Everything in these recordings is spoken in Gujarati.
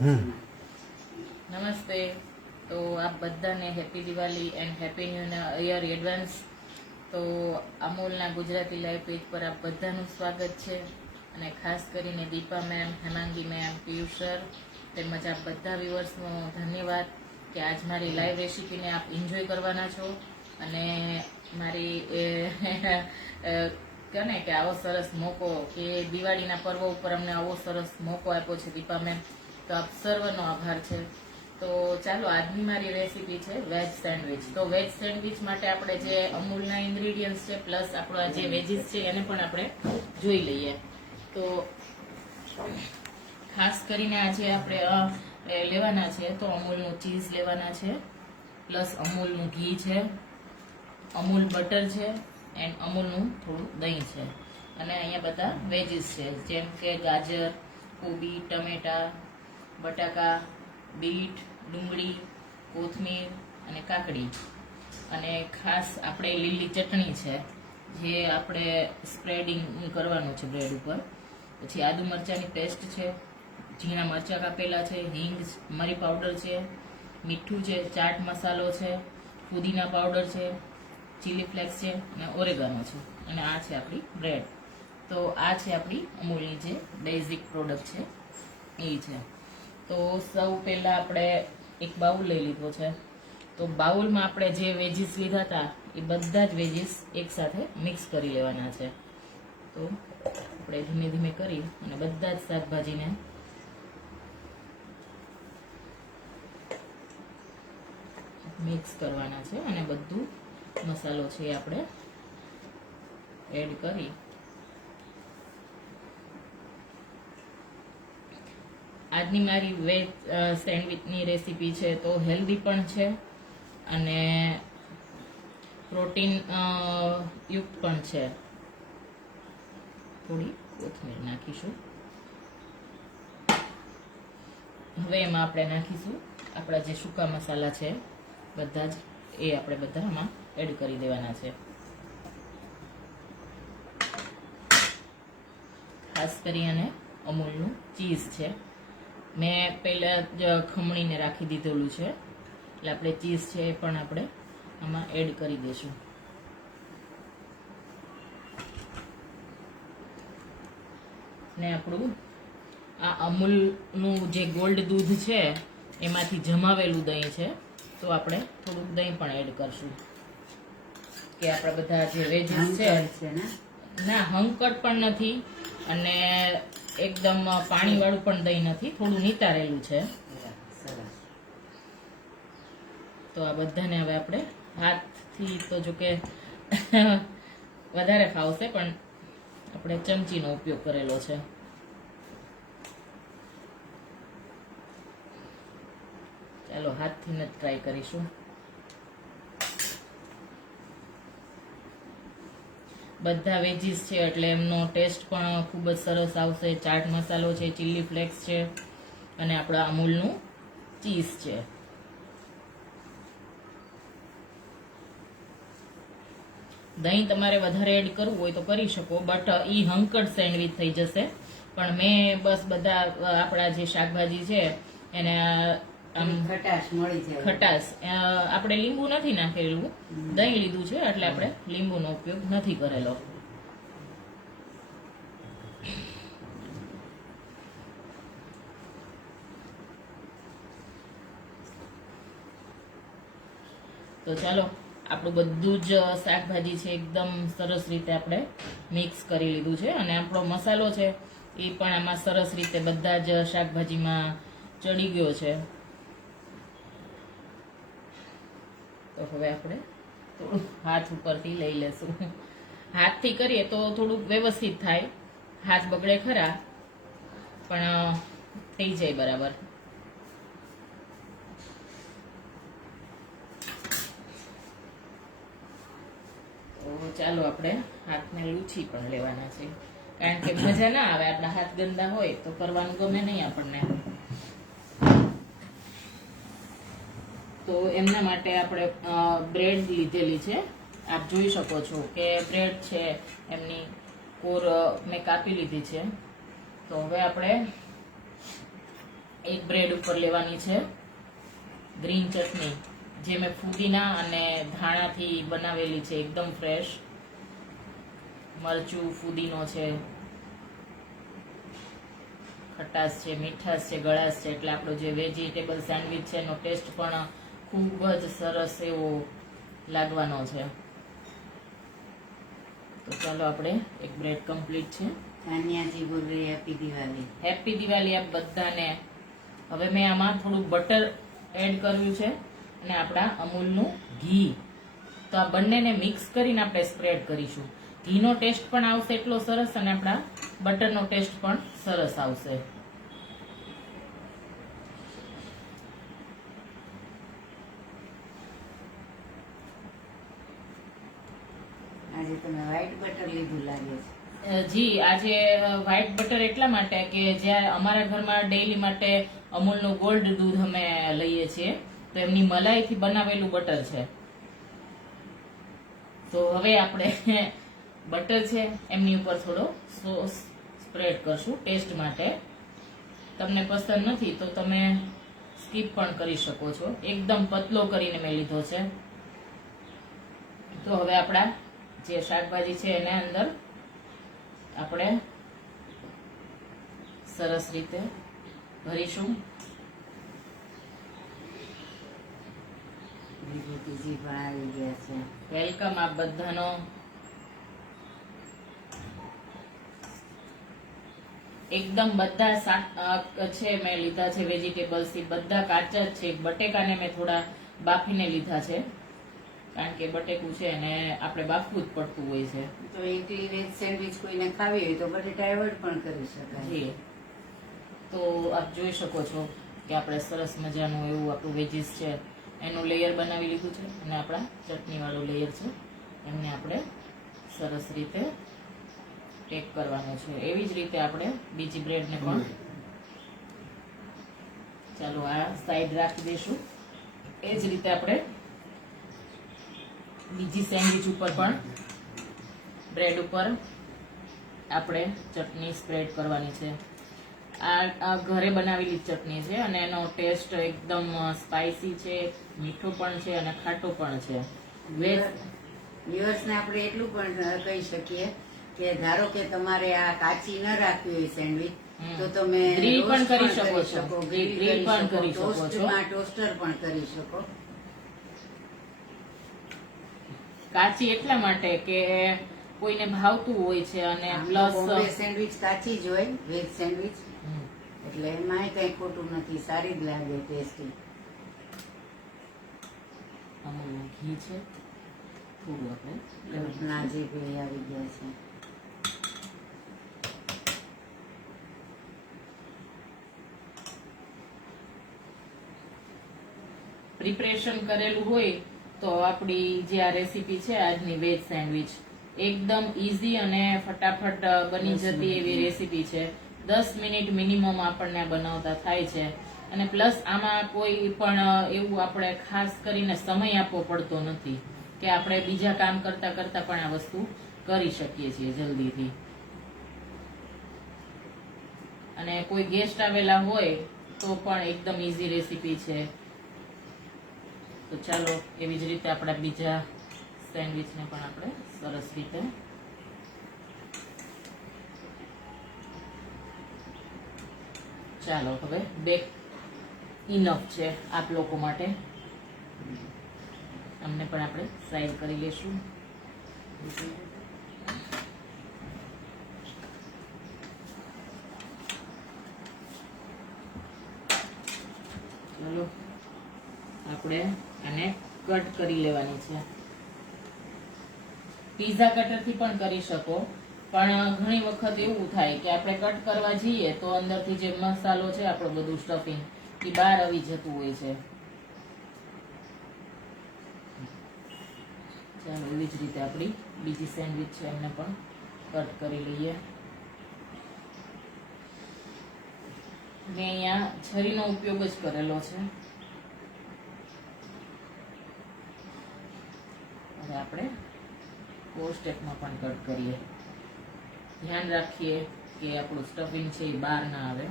નમસ્તે. તો આપ બધાને happy Diwali and happy new year advance. તો અમૂલના ગુજરાતી લાઈવ પેજ પર આપ બધાનું સ્વાગત છે અને ખાસ કરીને Deepa ma'am, Hemangi ma'am, Piyush sir તેમજ આપ બધા વ્યુઅર્સનો ધન્યવાદ કે આજ મારી લાઈવ રેસીપીને આપ એન્જોય કરવાના છો અને મારી કહે ને કે આવો સરસ મોકો કે દિવાળીના પર્વ ઉપર અમને આવો સરસ મોકો આપ્યો છે દીપા મેમ, તો આપ સર્વનો આભાર છે. તો ચાલો આજની મારી રેસીપી છે વેજ સેન્ડવિચ. તો વેજ સેન્ડવિચ માટે આપણે જે અમૂલના ઇન્ગ્રીડિયન્ટ્સ છે પ્લસ આપણા જે વેજીસ છે એને પણ આપણે જોઈ લઈએ. તો ખાસ કરીને આજે આપણે લેવાના છે તો અમૂલનું ચીઝ લેવાના છે, પ્લસ અમૂલનું ઘી છે, અમૂલ બટર છે એન્ડ અમૂલનું થોડું દહીં છે અને અહીંયા બધા વેજીસ છે જેમ કે ગાજર, કોબી, ટમેટા, બટાકા, બીટ, ડુંગળી, કોથમીર અને કાકડી. અને ખાસ આપણે લીલી ચટણી છે જે આપણે સ્પ્રેડિંગ કરવાનું છે બ્રેડ ઉપર. પછી આદુ મરચાંની પેસ્ટ છે, ઝીણા મરચાં કાપેલા છે, હિંગ, મરી પાવડર છે, મીઠું છે, ચાટ મસાલો છે, પુદીના પાવડર છે, ચીલી ફ્લેક્સ છે અને ઓરેગાનો છે અને આ છે આપણી બ્રેડ. તો આ છે આપણી અમૂલની જે બેઝિક પ્રોડક્ટ છે એ છે. તો સૌ પહેલાં આપણે એક બાઉલ લઈ લીધો છે. તો બાઉલમાં આપણે જે વેજીસ લીધા હતા એ બધા જ વેજીસ એકસાથે મિક્સ કરી લેવાના છે. તો આપણે ધીમે ધીમે કરી અને બધા જ શાકભાજીને મિક્સ કરવાના છે અને બધું મસાલો છે એ આપણે એડ કરી આજની મારી વેજ સેન્ડવિચની રેસીપી છે તો હેલ્ધી પણ છે અને પ્રોટીન યુક્ત પણ છે. થોડી કોથમીર નાખીશું. હવે એમાં આપણે નાખીશું આપણા જે સૂકા મસાલા છે બધા જ, એ આપણે બધા આમાં એડ કરી દેવાના છે. ખાસ કરી અને અમૂલનું ચીઝ છે મેં પહેલાં જ ખમણીને રાખી દીધેલું છે એટલે આપણે ચીઝ છે એ પણ આપણે આમાં એડ કરી દઈશું. ને આપણું આ અમૂલનું જે ગોલ્ડ દૂધ છે એમાંથી જમાવેલું દહીં છે તો આપણે થોડુંક દહીં પણ એડ કરશું કે આપણા બધા જે વેજીસ છે ના હંકટ પણ નથી અને એકદમ પાણીવાળું પણ દહીં નથી, થોડું નીતારેલું છે. તો આ બધાને હવે આપણે હાથથી તો જો કે વધારે ફાવશે પણ આપણે ચમચીનો ઉપયોગ કરેલો છે. ચાલો હાથથી જ ટ્રાય કરીશું. બધા વેજીસ છે એટલે એમનો ટેસ્ટ પણ ખૂબ જ સરસ આવશે. ચાટ મસાલો છે, ચીલી ફ્લેક્સ છે અને આપણા અમૂલનું ચીઝ છે. દહીં તમારે વધારે એડ કરવું હોય તો કરી શકો, બટ ઈ હંકટ સેન્ડવિચ થઈ જશે. પણ મેં બસ બધા આપણા જે શાકભાજી છે એને આમ ખટાશ આપણે લીંબુ નથી નાખેલું, દહીં લીધું છે એટલે આપણે લીંબુનો ઉપયોગ નથી કરેલો. તો ચાલો આપણું બધું જ શાકભાજી છે એકદમ સરસ રીતે આપણે મિક્સ કરી લીધું છે અને આપણો મસાલો છે એ પણ આમાં સરસ રીતે બધા જ શાકભાજીમાં ચડી ગયો છે. તો હવે આપણે થોડું હાથ ઉપરથી લઈ લેશું. હાથથી કરીએ તો થોડુંક વ્યવસ્થિત થાય, હાથ બગડે ખરા પણ થઈ જાય બરાબર. તો ચાલો આપણે હાથને લૂછી પણ લેવાના છે કારણ કે મજા ના આવે, આપણા હાથ ગંદા હોય તો કરવાનું ગમે નહીં આપણને. તો એમના માટે આપણે બ્રેડ લીધેલી છે. આપ જોઈ શકો છો કે બ્રેડ છે એમની કોર મેં કાપી લીધી છે. તો હવે આપણે એક બ્રેડ ઉપર લેવાની છે ગ્રીન ચટણી, જે મેં ફુદીના અને ધાણાથી બનાવેલી છે, એકદમ ફ્રેશ. મરચું, ફુદીનો છે, ખટાશ છે, મીઠાશ છે, ગળાશ છે, એટલે આપણો જે વેજીટેબલ સેન્ડવિચ છે એનો ટેસ્ટ પણ ખૂબ જ સરસ એવો લાગવાનો છે. તો ચાલો આપણે એક બ્રેડ કમ્પ્લીટ છે. તાનિયાજી બોલે હેપી દિવાળી. હેપી દિવાળી આપ બધાને. હવે મેં આમાં થોડું બટર એડ કર્યું છે અને આપણા અમૂલનું ઘી. તો આ બંનેને મિક્સ કરીને આપણે સ્પ્રેડ કરીશું. ઘીનો ટેસ્ટ પણ આવશે એટલો સરસ અને આપણા બટરનો ટેસ્ટ પણ સરસ આવશે. આજે તમે વ્હાઈટ બટર લીધું લાગે છે. જી, આજે વ્હાઈટ બટર એટલા માટે કે જ્યારે અમારા ઘરમાં ડેઈલી માટે અમૂલનું ગોલ્ડ દૂધ અમે લઈએ છીએ, તો એમની મલાઈથી બનાવેલું બટર છે. તો હવે આપણે બટર છે એમની ઉપર થોડો સોસ સ્પ્રેડ કરશું ટેસ્ટ માટે. તમને પસંદ નથી તો તમે સ્કીપ પણ કરી શકો છો. એકદમ પતલો કરીને મેં લીધો છે. તો હવે આપણા જે શાકભાજી છે એને અંદર આપણે સરસ રીતે ભરીશું. વિભૂતિજી પણ આવી ગયા છે. વેલકમ આપ બધાનો. એકદમ બધા શાક છે મેં લીધા છે વેજીટેબલ્સ, બધા કાચા જ છે. બટેકાને મેં થોડા બાફીને લીધા છે, કારણ કે બટેકું છે ને આપણે બાફવું જ પડતું હોય છે. તો એકલી વેજ સેન્ડવિચ કોઈને ખાવી હોય તો બટેટા એવોર્ડ પણ કરી શકાય. જી, તો આપ જોઈ શકો છો કે આપણે સરસ મજાનું એવું આપણું વેજીસ છે એનું લેયર બનાવી લીધું છે અને આપણા ચટણીવાળું લેયર છે એમને આપણે સરસ રીતે ટેક કરવાનું છે. એવી જ રીતે આપણે બીજી બ્રેડને પણ ચાલો આ સાઈડ રાખી દઈશું. એ જ રીતે આપણે બીજી સેન્ડવિચ ઉપર પણ બ્રેડ ઉપર આપણે ચટણી સ્પ્રેડ કરવાની છે. આ ઘરે બનાવેલી ચટણી છે અને એનો ટેસ્ટ એકદમ સ્પાઇસી છે, મીઠો પણ છે અને ખાટો પણ છે. વ્યુઅર્સને આપણે એટલું પણ કહી શકીએ કે ધારો કે તમારે આ કાચી ન રાખવી હોય સેન્ડવિચ તો તમે ગ્રીલ પણ રોસ્ટ કરી શકો છો. ગ્રીલ ગ્રીલ પણ કરી શકો છો. ટોસ્ટમાં ટોસ્ટર પણ કરી શકો. કાચી એટલા માટે કે કોઈને ભાવતું હોય છે અને પ્લસ બોમ્બે સેન્ડવિચ કાચી જ હોય, વેજ સેન્ડવિચ, એટલે એમાં કઈ ખોટું નથી, સારી જ લાગે, ટેસ્ટી. અમૂલનું ઘી છે થોડું આપણે નાજી ભાઈ આવી ગયા છે. પ્રિપરેશન કરેલું હોય તો આપણી જે આ રેસીપી છે આજની વેજ સેન્ડવિચ એકદમ ઈઝી અને ફટાફટ બની જતી એવી રેસીપી છે. 10 મિનિટ મિનિમમ આપણને બનાવતા થાય છે અને પ્લસ આમાં કોઈ પણ એવું આપણે ખાસ કરીને સમય આપવો પડતો નથી કે આપણે બીજા કામ કરતા કરતા પણ આ વસ્તુ કરી શકીએ છીએ જલ્દીથી. અને કોઈ ગેસ્ટ આવેલા હોય તો પણ એકદમ ઈઝી રેસીપી છે. તો ચાલો એવી જ રીતે આપણા બીજા સેન્ડવિચને પણ આપણે સરસ રીતે ચાલો હવે બેક ઇનફ છે આપ લોકો માટે. અમને પણ આપણે સાઈડ કરી લેશું. ચાલો આપણે આને કટ કરી લેવાની છે. પીઝા કટરથી પણ કરી શકો, પણ ઘણી વખત એવું થાય કે આપણે કટ કરવા જઈએ તો અંદરથી જે મસાલો છે આપણો બધું સ્ટફિંગ એ બહાર આવી જતું હોય છે. ચાલો એવી જ રીતે આપણી બીજી સેન્ડવિચ છે એમને પણ કટ કરી લઈએ. મેં અહીંયા છરીનો ઉપયોગ જ કરેલો છે. હવે આપણે કોસ્ટેકમાં પણ કટ કરીએ. ધ્યાન રાખીએ કે આપણું સ્ટફિંગ છે એ બહાર ના આવે.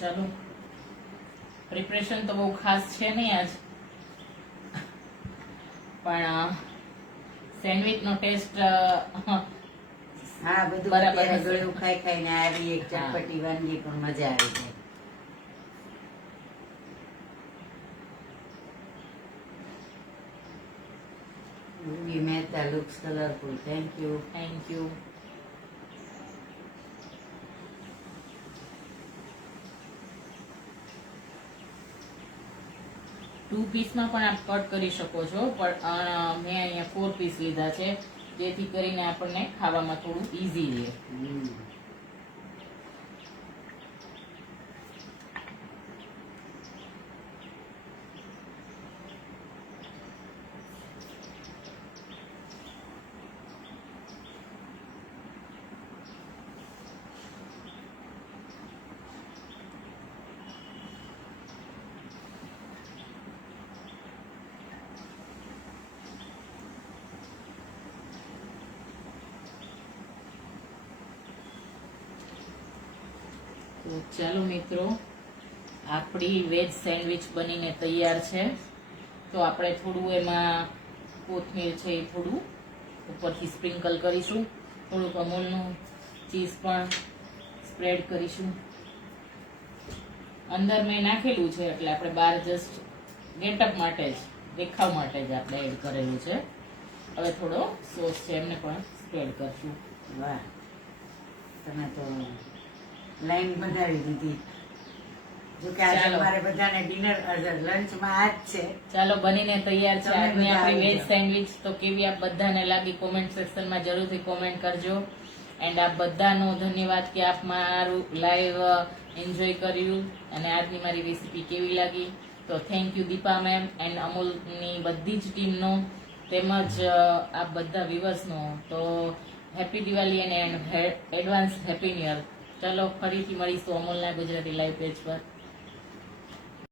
ચાલો, પ્રિપરેશન તો બહુ ખાસ છે નહીં આજ, પણ સેન્ડવિચનો ટેસ્ટ હા, બધું બરાબર અત્યારે હશે. ગળ્યું ખાઈ ખાઈને આવી એક હા. ચટપટી વાનગી પણ મજા આવી જાય. Urvi Mehta looks colorful. Thank you. Thank you. Two પીસમાં પણ આપ કટ કરી શકો છો, પણ મેં અહીંયા 4 પીસ લીધા છે, જેથી કરીને આપણને ખાવામાં થોડું ઈઝી રહે. હમ. તો ચાલો મિત્રો, આપણી વેજ સેન્ડવિચ બનીને તૈયાર છે. તો આપણે થોડું એમાં કોથમીર છે એ થોડું ઉપરથી સ્પ્રિંકલ કરીશું, થોડુંક અમૂલનું ચીઝ પણ સ્પ્રેડ કરીશું. અંદર મેં નાખેલું છે એટલે આપણે બહાર જસ્ટ ગેટઅપ માટે જ, દેખાવ માટે જ આપણે એડ કરેલું છે. હવે થોડો સોસ છે એમને પણ સ્પ્રેડ કરશું. વાહ, તમે તો લાઈન બનાવી દીધી. જો કે આજે ચાલો. અમારે બધાને ડિનર લંચમાં આ જ છે. ચાલો, બનીને તૈયાર છે તમે આજની બધા આપણી આવી વેજ જાઓ. સેન્ડવિચ. તો કેવી આપ બધાને લાગી કોમેન્ટ સેક્શનમાં જરૂરથી કોમેન્ટ કરજો. એન્ડ આપ બધાનો ધન્યવાદ કે આપ મારું લાઈવ એન્જોય કર્યું અને આજની મારી રેસીપી કેવી લાગી. તો thank you Deepa ma'am and અમૂલની બધી જ ટીમનો, તેમજ આપ બધા વ્યુઅર્સનો. તો હેપી દિવાળી અને એડવાન્સ હેપી ન્યુ યર. ચલો, ફરીથી મળીશું અમૂલના ગુજરાતી લાઈવ પેજ પર.